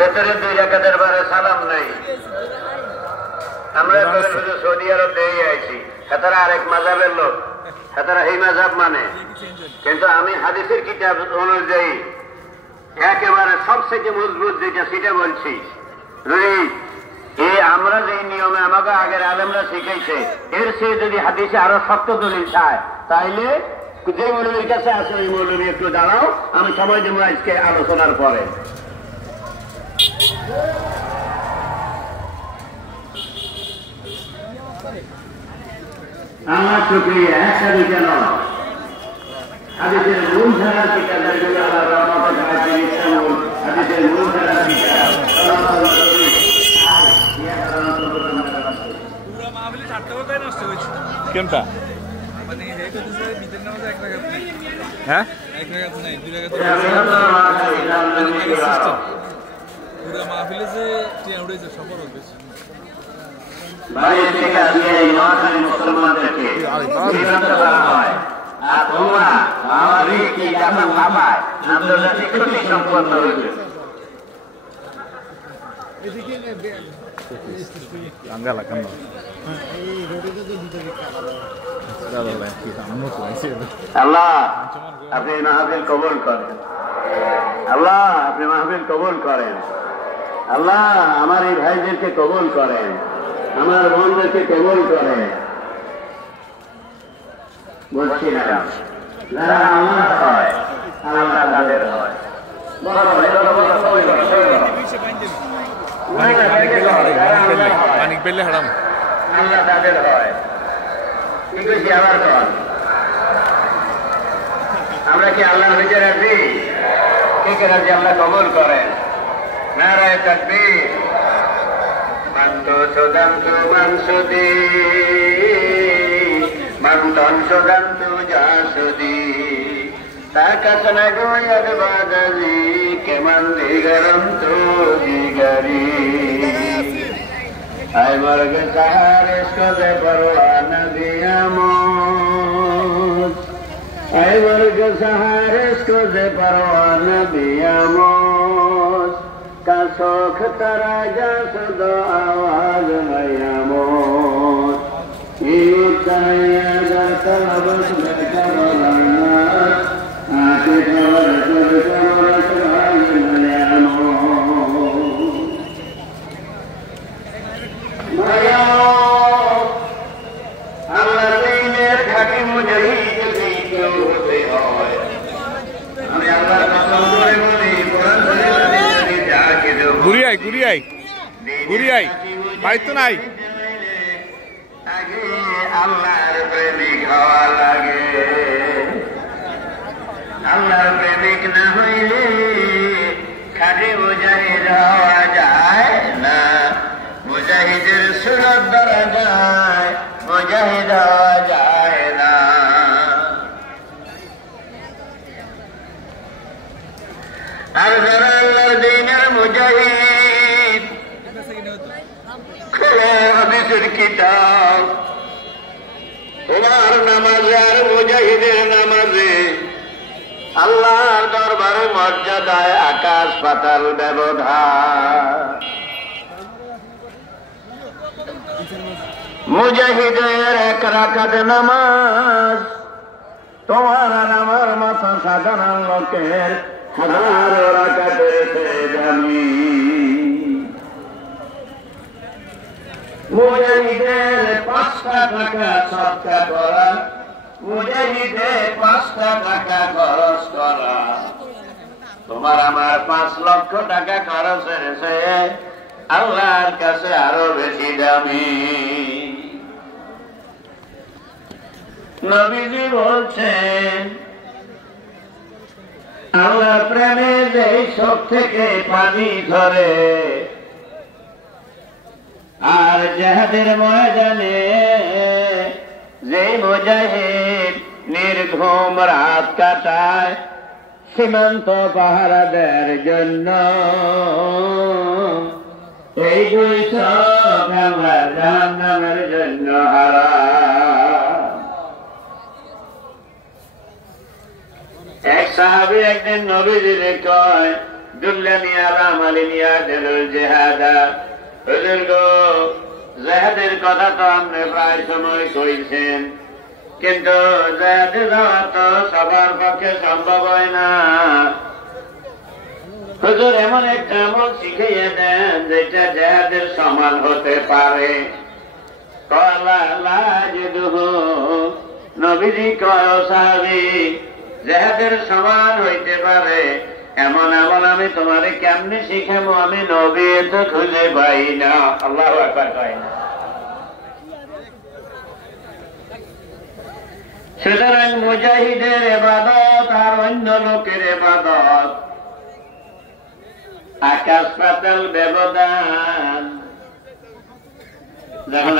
ভেতরে 2 রাকাতের পরে সালাম নাই। আমরা সৌদি আরব দিয়ে আইছি, তারা আরেক মাযহাবের লোক, তারা এই মাযহাব মানে। কিন্তু আমি হাদিসের কিতাব অনুযায়ী একেবারে সবচেয়ে মজবুত যেটা সেটা বলছি। আমরা যে নিয়মে আমাকে আগের আলেমরা শিখাইছে, এর চেয়ে যদি হাদিসে আরো শক্ত দলিল চায়, তাইলে যে মৌলবীর কাছে আছে ওই মৌলবী একটু দাঁড়াও, আমি সময় দেবো আজকে আলোচনার পরে। আমার শুকরিয়া, একটা দুইটা নয়, হাদিসের মূল ধারার কিতাব যেগুলো আল্লাহ রহমত হাদিসের মূল ধারার কিতাব কোনটা? হ্যাঁ, মুসলমানদেরকে আন্তর্জাতিক ক্ষতি সম্পন্ন হয়েছে। আল্লাহ আপনি মাহফিল কবুল করেন, আল্লাহ আপনি মাহফিল কবুল করেন, আল্লাহ আমার এই ভাইদেরকে কবুল করেন, আমার বোনদেরকে কবুল করেন। বলছি না যারা আমার হয় আল্লাহ তাদের হয়। মানিক পেলে হারাম আল্লাহ তাদের হয়। কি কইছি আবার কন, আমরা কি আল্লাহর ভিতরে আছি? কে কে রাজি আল্লাহ কবুল করেন? নারায়ে তাকবীর। মানতো সুদান্তু মানসুদি মানতন সুদান্তু জাসুদি তাকাতনা গোয়াদ বাদাজি কেমন দিগরম তো দিগরি ay marge sahares ko de parwana diyamos ay marge sahares ko de parwana diyamos ka sokh taraja sudo awaz mayamos itaya dartabas mekarana aake kavar kavar ঘুরিয়াই বাড়ির তো নাই। আল্লাহর প্রেমিক হওয়া লাগে, আল্লাহর প্রেমিক না হইলে খালি মুজাহিদ হওয়া যায় না। মুজাহিদের সুরত ধরা যায়, মুজাহিদ হওয়া যায় না। আর যারা আল্লাহর দ্বীনের মুজাহিদ, খুলে হাদিসের কিতাব, তোমার নামাজে আর মুজাহিদের নামাজে আল্লাহর দরবারে মর্যাদায় আকাশ পাতাল ব্যবধান। মুজাহিদের 1 রাকাত নামাজ তোমার আর আমার মতো সাধারণ লোকের 1000 রাকাতের চেয়ে দামি। মুজাহিদের 5টা টাকা সদকা করা, মুজাহিদের 5টা টাকা খরচ করা তোমার আমার 5 লক্ষ টাকা খরচের চেয়ে আল্লাহর কাছে আরো বেশি দামি। নবীজি বলছেন আল্লাহ প্রেমে যে সব থেকে পানি ধরে, আর জিহাদের ময়দানে যে মুজাহিদ নির্ঘুম রাত কাটায় সীমান্ত পাহারাদের জন্য, এই 2 চোখ আমার জাহান্নামের জন্য হারাম। এক সাহাবী একদিন নবীজিরে কয়, দুল্লানি আলা মালিনিয়া দেলুল জেহাদা। হুজুর গো, জেহাদের কথা তো আপনি প্রায় সময় কইছেন, কিন্তু জেহাদে যাওয়া তো সবার পক্ষে সম্ভব হয় না। হুজুর এমন একটা আমল শিখিয়ে দেন যেটা জেহাদের সমান হতে পারে। নবীজি কয় সাহাবী, জেহাদের সমান হইতে পারে এমন আমল আমি তোমারে কেমনে শিখাবো, আমি নবী তো খুঁজে পাই না। আল্লাহু আকবার কয় না। সুতরাং মুজাহিদের ইবাদত আর অন্য লোকের ইবাদত আকাশ পাতাল ব্যবধান। যখন